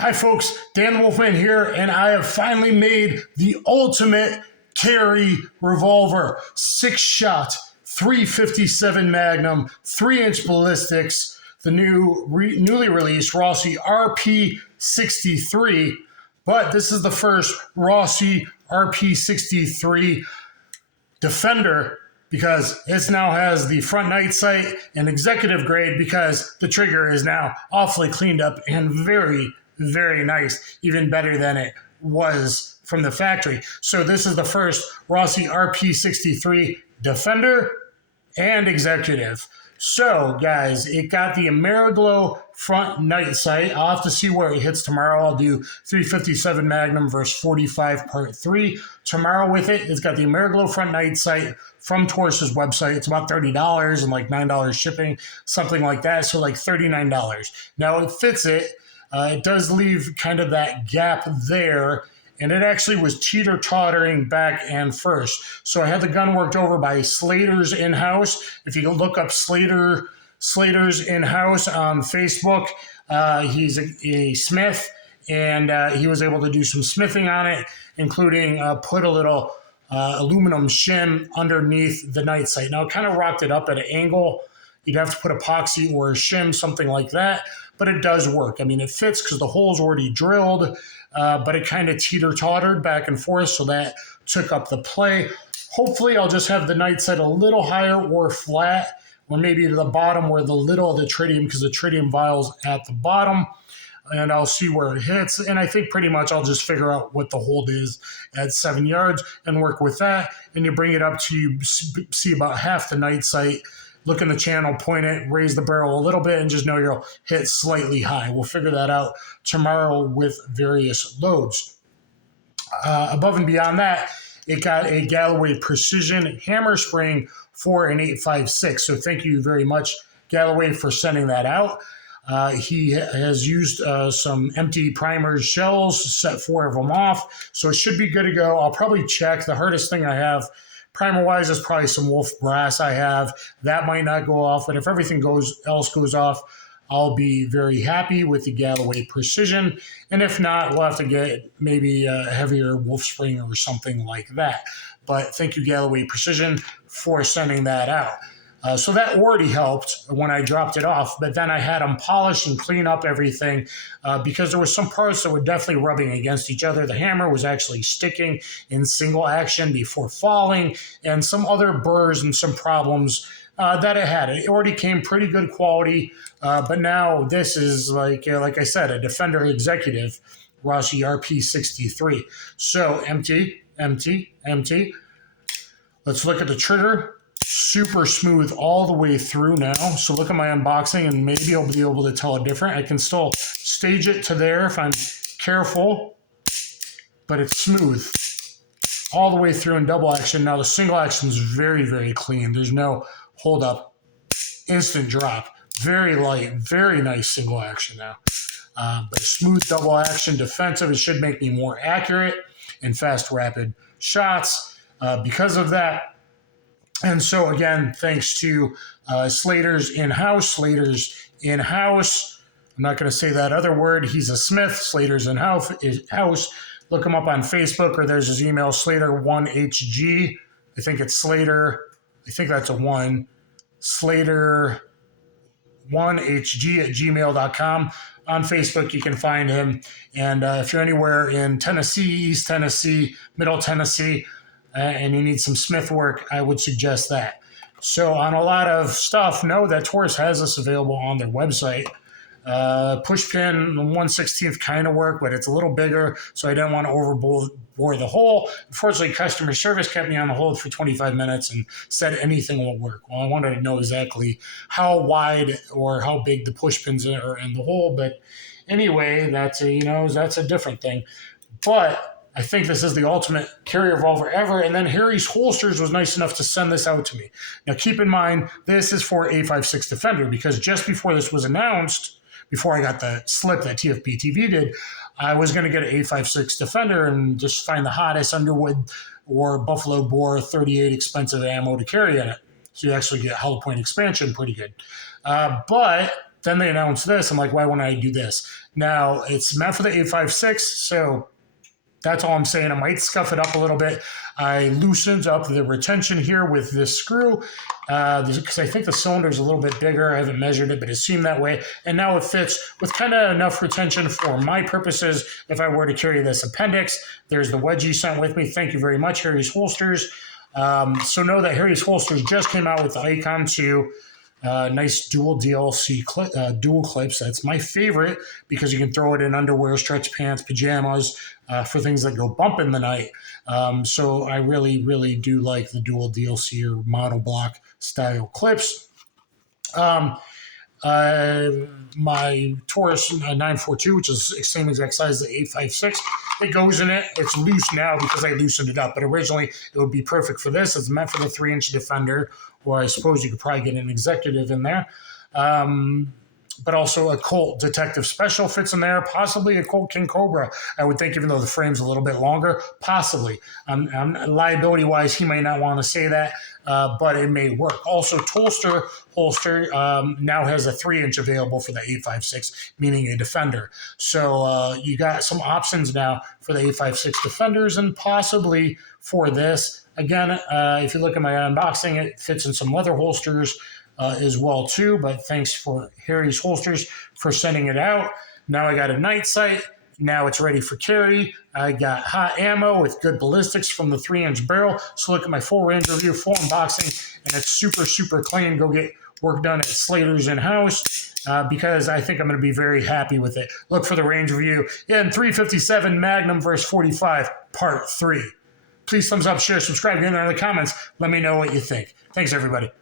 Hi folks, Dan the Wolfman here, and I have finally made the ultimate Carry Revolver. 6-shot, 357 Magnum, 3-inch ballistics, the newly released Rossi RP63. But this is the first Rossi RP63 Defender because it now has the front night sight and executive grade because the trigger is now awfully cleaned up and very nice, even better than it was from the factory. So this is the first Rossi RP63 Defender and Executive. So guys, it got the Ameriglo front night sight. I'll have to see where it hits tomorrow. I'll do 357 Magnum versus 45 part 3 tomorrow with it. It's got the Ameriglo front night sight from Taurus's website. It's about $30 and like $9 shipping, something like that. So like $39. Now it fits it. It does leave kind of that gap there, and it actually was teeter-tottering back and first. So I had the gun worked over by Slater's In-House. If you look up Slater's In-House on Facebook, he's a smith, and he was able to do some smithing on it, including put a little aluminum shim underneath the night sight. Now, it kind of rocked it up at an angle. You'd have to put epoxy or a shim, something like that, but it does work. I mean, it fits because the hole's already drilled, but it kind of teeter-tottered back and forth, so that took up the play. Hopefully, I'll just have the night sight a little higher or flat, or maybe to the bottom where the little of the tritium, because the tritium vial's at the bottom, and I'll see where it hits. And I think pretty much I'll just figure out what the hold is at 7 yards and work with that. And you bring it up to you see about half the night sight. Look in the channel, point it, raise the barrel a little bit, and just know you'll hit slightly high. We'll figure that out tomorrow with various loads. Above and beyond that, it got a Gallaway Precision hammer spring for an 856. So thank you very much, Gallaway, for sending that out. He has used some empty primers shells, set 4 of them off, so it should be good to go. I'll probably check. The hardest thing I have primer-wise is probably some wolf brass I have. That might not go off, but if everything else goes off, I'll be very happy with the Gallaway Precision. And if not, we'll have to get maybe a heavier wolf spring or something like that. But thank you, Gallaway Precision, for sending that out. So that already helped when I dropped it off, but then I had them polish and clean up everything because there were some parts that were definitely rubbing against each other. The hammer was actually sticking in single action before falling, and some other burrs and some problems that it had. It already came pretty good quality, but now this is like I said, a Defender Executive Rossi RP63. So empty. Let's look at the trigger. Super smooth all the way through now. So look at my unboxing and maybe I'll be able to tell it different. I can still stage it to there if I'm careful, but it's smooth all the way through in double action. Now the single action is very clean. There's no hold up, instant drop, very light, very nice single action now. But smooth double action defensive, it should make me more accurate in fast rapid shots because of that. And so, again, thanks to Slater's In-House. I'm not going to say that other word. He's a Smith. Slater's In-House. Look him up on Facebook, or there's his email, Slater1HG. I think it's Slater. I think that's a 1. Slater1HG@gmail.com. On Facebook, you can find him. And if you're anywhere in Tennessee, East Tennessee, Middle Tennessee, and you need some Smith work, I would suggest that. So on a lot of stuff, know that Taurus has this available on their website. Push pin 1/16 kind of work, but it's a little bigger, so I didn't want to overbore the hole. Unfortunately, customer service kept me on the hold for 25 minutes and said anything will work. Well, I wanted to know exactly how wide or how big the push pins are in the hole, but anyway, that's a different thing. But I think this is the ultimate Carry Revolver ever. And then Harry's Holsters was nice enough to send this out to me. Now, keep in mind, this is for 856 Defender, because just before this was announced, before I got the slip that TFP TV did, I was going to get an 856 Defender and just find the hottest Underwood or Buffalo Bore 38 expensive ammo to carry in it. So you actually get hollow point expansion pretty good. But then they announced this. I'm like, why wouldn't I do this? Now, it's meant for the 856, so that's all I'm saying. I might scuff it up a little bit. I loosened up the retention here with this screw because I think the cylinder is a little bit bigger. I haven't measured it, but it seemed that way. And now it fits with kind of enough retention for my purposes if I were to carry this appendix. There's the wedgie sent with me. Thank you very much, Harry's Holsters. So know that Harry's Holsters just came out with the Icon 2. Nice dual DLC dual clips. That's my favorite because you can throw it in underwear, stretch pants, pajamas, for things that go bump in the night. So I really, really do like the dual DLC or model block style clips. My Taurus 942, which is the same exact size as the 856, it goes in it. It's loose now because I loosened it up, but originally it would be perfect for this. It's meant for the 3-inch Defender, or I suppose you could probably get an executive in there. But also a Colt Detective Special fits in there, possibly a Colt King Cobra, I would think, even though the frame's a little bit longer, possibly. Liability-wise, he may not want to say that, but it may work. Also, Holster now has a 3-inch available for the 856, meaning a Defender. So you got some options now for the 856 Defenders and possibly for this. Again, if you look at my unboxing, it fits in some leather holsters as well too, but thanks for Harry's Holsters for sending it out. Now I got a night sight. Now it's ready for carry. I got hot ammo with good ballistics from the 3-inch barrel. So look at my full range review, full unboxing, and it's super, super clean. Go get work done at Slater's in-house because I think I'm going to be very happy with it. Look for the range review in 357 Magnum vs. 45 Part 3. Please thumbs up, share, subscribe, get in there in the comments. Let me know what you think. Thanks, everybody.